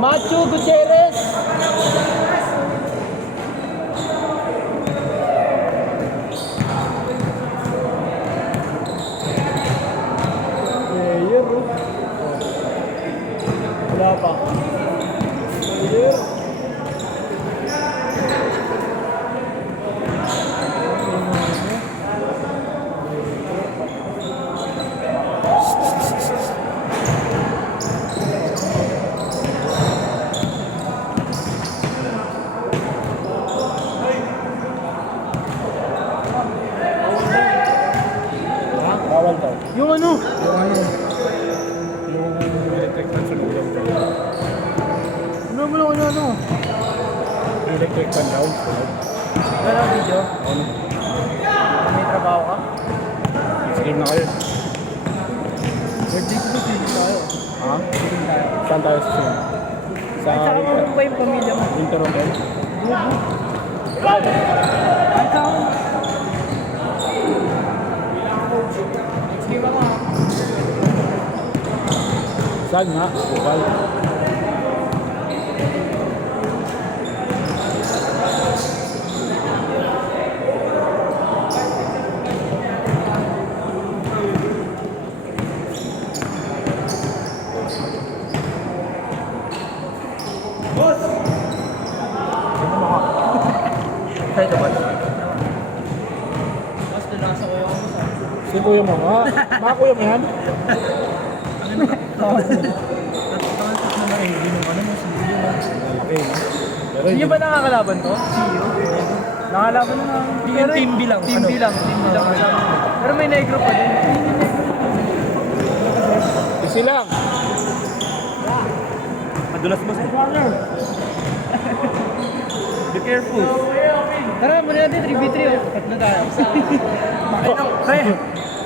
Machu Gutierrez. Player, oh. Wala pa. Player. Bawal daw. Yung ano? Yung electric fan sa loob. Ano mo lang ano? Electric fan daw. Gano'ng video? Ano? May trabaho ka? Stream na kayo. Birthday ko sige tayo. Ha? Sige tayo. Saan tayo sa stream? Sa Ay, saka mo ba yung pamilya mo? Interonel? Ay, saka mo. Sige ba nga? Saan nga? Bukal. Tayo ba? Mas nilasa ko yung sa. Si kuya mo nga. Mga kuya mo yan? Okay. Pero Hindi ba nakakalaban to? CEO? Nakalaban na. Team B lang. Team B lang. Team B lang. Pero may negro pa din. Isi lang. Madulas mo sa Be careful. Tara, muna natin 3v3 oh. Tatlo tayo. Pre,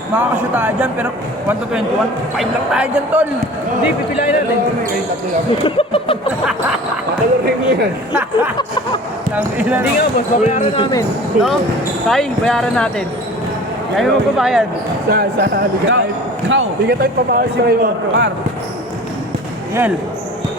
makakashoot tayo dyan pero 1 to 21, 5 lang tayo dyan, tol. Hindi, pipilain natin. Makalor rin yan. Hindi nga boss, babayaran namin. No? Tay, bayaran natin. Kaya mo magbabayad. Sa Liga Ikaw, Type. ikaw, Liga Type pabawas si kayo. par. Yel,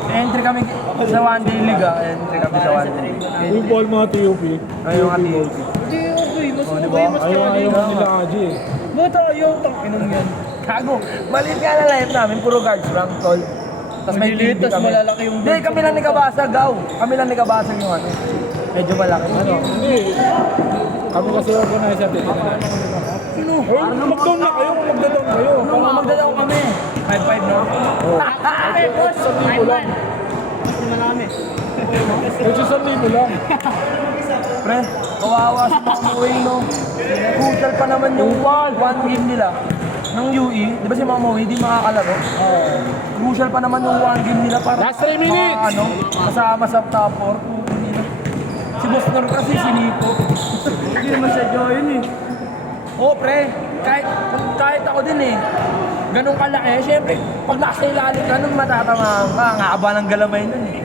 entry kami sa 1-day liga, entry kami sa 1-day. Yung ball mga TUP. Ayun nga, team. Hindi, okay. Mas Oh, di okay, ba? mas Ayaw kaya mo nila Aji eh. Mo tayo, tanginong yan. Kago, maliit nga na live namin, puro guards lang, tol. Tapos may Maliliit, TV tas kami. malalaki yung Hindi, kami lang ni Kabasag, gaw. Kami lang ni Kabasag yung ano. Medyo malaki. Ano? Hindi. Kami kasi organizer dito na. Sino? Mag-down na kayo, mag-down kayo. Kung magdalaw kami. 5-5 no? Ate, boss! Sa libo lang. Mas naman namin. Kasi sa libo lang. Pre, kawawa si Mama Wing, no? Crucial pa naman yung one game nila ng UE. Di ba si Mama Wing, di makakalaro? Crucial pa naman yung one game nila para Last 3 minutes! ano, kasama sa top 4. Si Boss Nor kasi siniko. Hindi naman siya join eh. Oo, pre. Kahit ako din eh. Ganun kalaki. Siyempre, pag nasa ilalim ka nun, matatamaan ka. Ang haba ng galamay nun eh.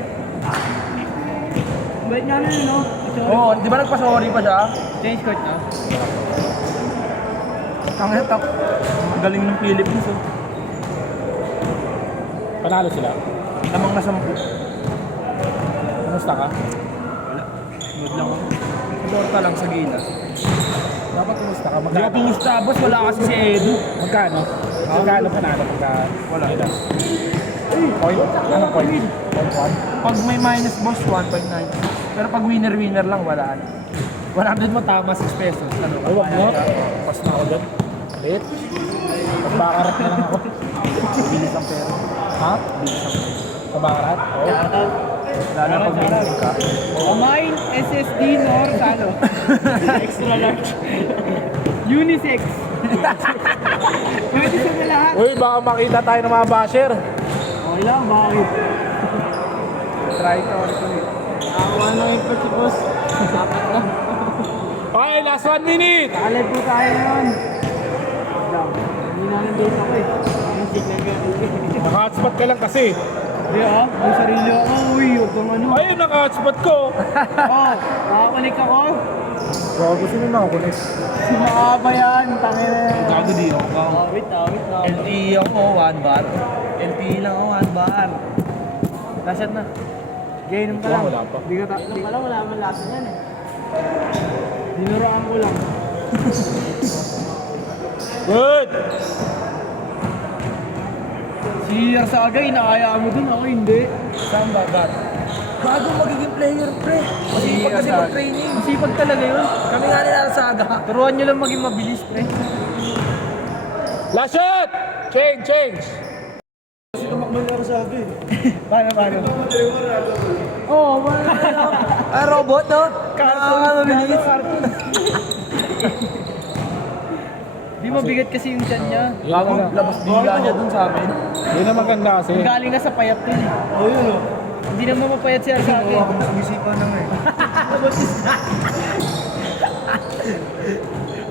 Bait nga nun, no? Sorry. Oo, di ba nagpa-sorry pa siya? Change court na. Ang top. Ang galing ng Philippines oh. Panalo sila. Lamang na 10. Kamusta ka? Good lang ako. Suporta lang sa gila. Dapat kamusta ka? Hindi ako Magkano? pumusta, boss. Wala kasi si Edu. Magkano? Magkano panalo? Wala. Point? Anong point? Point 1? Pag may minus, boss, 1.9. Pero pag winner-winner lang, wala na. 100 mo tama, 6 pesos. Ano? Ay, wag mo. Pas na ako doon. Late. Pagbakarap na lang ako. Bilis ang pera. Ha? Bilis ang pera. Pagbakarap? Oo. Lalo na pag winner ka. Mine, SSD, nor, ano? Extra large. Unisex. Pwede sa na lahat. Uy, baka makita tayo ng mga basher. Okay lang, bakit? Try to ulit. Ano yung pati boss? Dapat na. Okay, last 1 minute! Alad po tayo ngayon. Hindi namin date ako eh. Yung signal ka. Naka-hotspot ka lang kasi. Hindi ah, may sarili ako. Uy, huwag kang ano. Ayun, naka-hotspot ko. Oh, nakakunik ako. Bago sino nakakunik? Si Makaba yan, tangin. Gago di ako. Wait. LTE ako, 1 bar. LTE lang ako, 1 bar. Last shot na. Gainom ka lang. Wala pa. Di ka ta... Wala, wala man lasa yan eh. Dinuraan ko lang. Good! Si Arsaga, inaaya mo dun. Ako hindi. Saan ba? Bago magiging player, pre. Masipag kasi mag-training. Masipag talaga yun. Kami nga nila Saga. Turuan nyo lang maging mabilis, pre. Last shot! Change! Paano? Oo, wala. Ay, robot, no? Mabilis. Di mabigat kasi yung tiyan niya. Bagong labas bigla niya dun sa amin. Yun ang maganda kasi. Galing na sa payat dun. Oo, yun o. Hindi naman mapayat siya sa akin. Sumisipan na nga eh.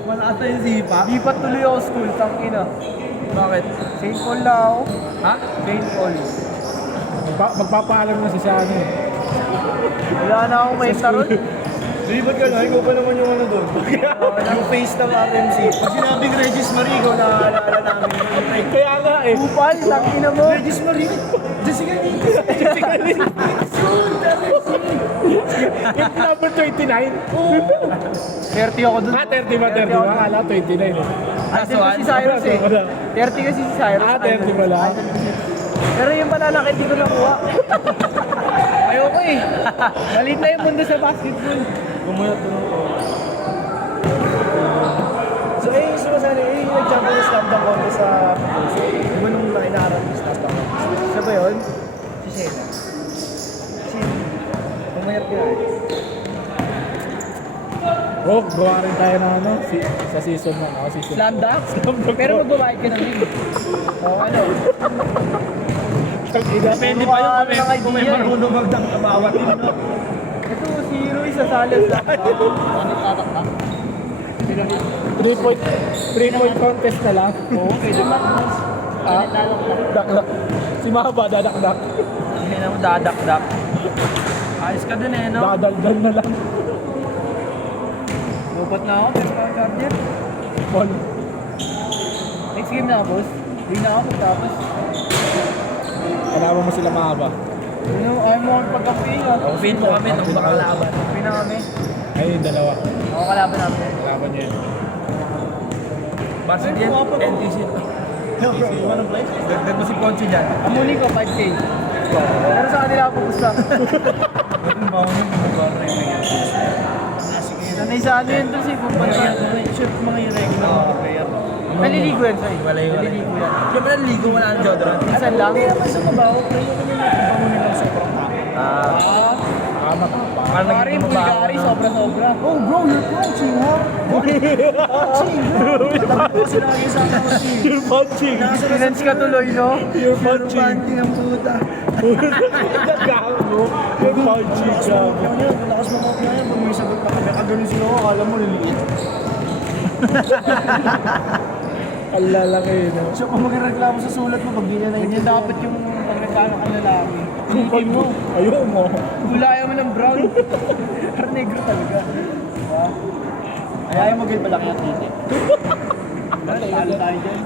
Malakas na yung sipa. Di pa tuloy ako school, tangina. Bakit? St. Paul na ako. Ha? St. Paul. Magpapaalam na si Shani. Wala na akong may taron. Libat ka na, ikaw pa naman yung ano doon. Yung face ng RMC. Pag sinabing Regis Marie, ikaw naaalala namin. Kaya nga eh. Upal, tangina mo. Regis Marie? Jessica Nito. Yung number 29. 30 ako dun. 30 ba? Akala 29 eh. Andun ko si Cyrus eh. 30 kasi si Cyrus. 30 pala. Pero yung pananakit, di ko nakuha. Ayoko eh. Malit na yung mundo sa basketball. Gumunot to. So yung sumasali, yung nag-champion ng slam dunk contest sa Puso. Di ba nung inaarap yung slam dunk contest? Siya ba yun? Si Shena. Si pumayat ka eh. Oh, gawa rin tayo ng ano, sa season 1. Ako season Slam dunk? Pero magbabayad ka ng ring. O ano? Depende pa yun kung may Marunong magdang kamawat din, no? Ito si Rui sa salas lang. 3-point contest na lang. Oo, pwede matmas. Dakdak. Si Maba, dadakdak. Hindi na mo dadakdak. Ayos ka dun eh, no? Dadaldan na lang. Lupat na ako, pero charger. Paul. Next game na, boss. Hindi na ako pagtapos. Kalaban mo sila Maba. Ayaw mo kami pagkapi. Pin mo kami nung baka laban. Kapi na kami. Ayun yung dalawa. Ako kalaban namin. Kalaban niya yun. Varsity yan, NTC. Dagdag mo si Ponce dyan. Amuli ko, 5K. Pero sa kanila ako pupusta. Sanay sa ano yun doon si Pumpanta. Chef, mga irregular player. Naliligo yan, sorry. Walay. Naliligo yan. Siyempre naligo, wala ang deodorant. Minsan lang. Hindi naman sa mabaho, pero yung bango nilang sobrang tayo. Tama ka pa. Parang Pari, naging mabaho Bulgari, na. sobra-sobra. Oh bro, you're punching, ha? Punching, bro. Tabi ko sinabi sa akin kasi. You're punching. Finance ka tuloy, no? You're punching. Punching ang puta. Nagkakago. You're punching. Lakas mo Grabe. yan, lakas mo kopya yan. Pag may sagot na kami, kagaling sila ako, akala mo liliit. Ang lalaki no? So kung magreklamo sa sulat mo, pag di na Ganyan dapat yung pagreklamo ka lalaki. Pilitin mo. Ayaw mo. Gulayan mo ng brown. Pero negro talaga. Ayaw mo gil malaki ang titi. Talo tayo dyan.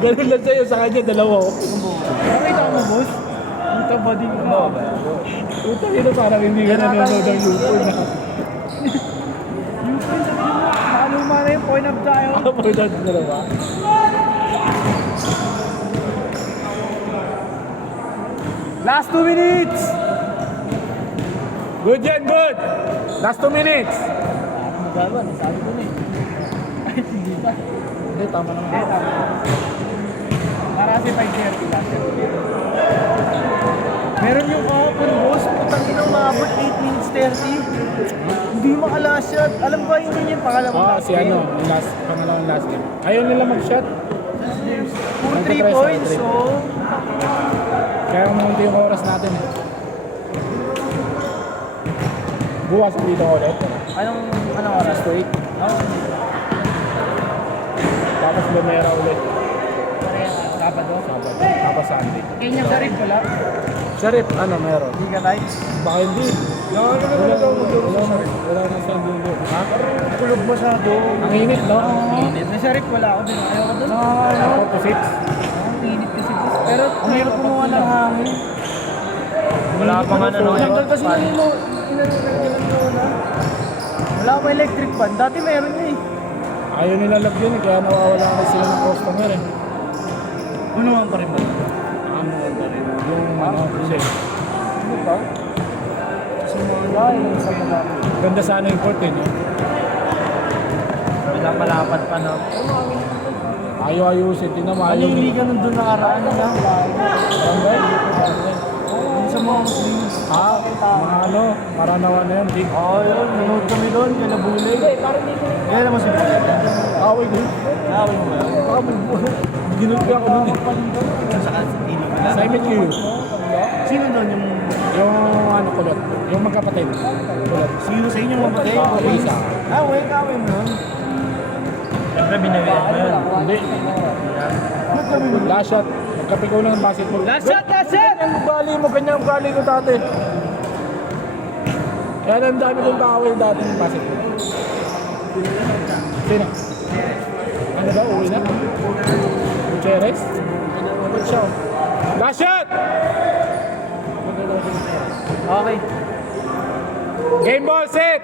Ganun lang sa'yo, sa kanya dalawa. Nakita mo, boss? Puta ba din ka? Puta yun parang hindi ka nanonood ng YouTube na. Nakaluma na yung point of tayo. Ako na dalawa. Last 2 minutes! Good yan, good! Last 2 minutes! Magagawa, nasabi ko na eh. Ay, hindi pa. Hindi, tama naman. Hindi, tama. Para kasi 5:30 last year. Meron yung kahapon, boss. Putang inang maabot 8 minutes 30. Hindi makalas shot. Alam ba yun yun yung pangalawang last Si ano, yung pangalawang last game. Ayaw nila mag-shot. Puro 3 points, so... Kaya umunti yung oras natin. Bukas dito ulit. Anong oras? 8. Tapos Lumera ulit. Sabado. Tapos Sunday. Kanya sa rin wala. Sharif, ano meron? Hindi ka tayo. Baka hindi. Wala na sa linggo. Ha? Kulog masyado. Ang init, no? Init. Sa Sharif wala ako din. Ayaw ko dun. Ako po 6. Ang init kasi boss. Pero Ang hirap kumuha ng hangin. Wala pa nga ano. Tanggal kasi na nino. Na. Wala pa electric fan. Dati meron niya eh. Ayaw nila lagyan eh, kaya nawawala na sila ng customer eh. Unuhan pa rin ba? Yung ano, kasi Ano ba? Kasi mga yung sa mga. ganda sana yung port eh, no? Wala malapad pa na. Ayaw ayusin, tingnan mo, ayaw Hindi nila. ka nandun nakaraan na. Yung sa mga Muslims. Mga ano, Maranawan na yun, di. Oo, yun. Nanood kami doon. Kaya nabulay. Kaya naman si Bulay. Away ko. Nakawin mo ba yun? Ginulpi ako nun eh. Sa MQ. Sino doon yung... Yung ano, kulot. Yung magkapatid. Kulot. Si Hussein yung mamatay? Isa. Wait, kawin mo yun. Siyempre binawian mo yun. Hindi. Last shot. Magkape ko ng basketball. Last shot! Last shot! Ganyan ugali mo, ganyan ugali ko dati. Kaya lang dami kong kaaway dati ng basketball. Sino? Ano daw, uwi na? Gutierrez? Good shot. Last shot! Okay. Game ball set!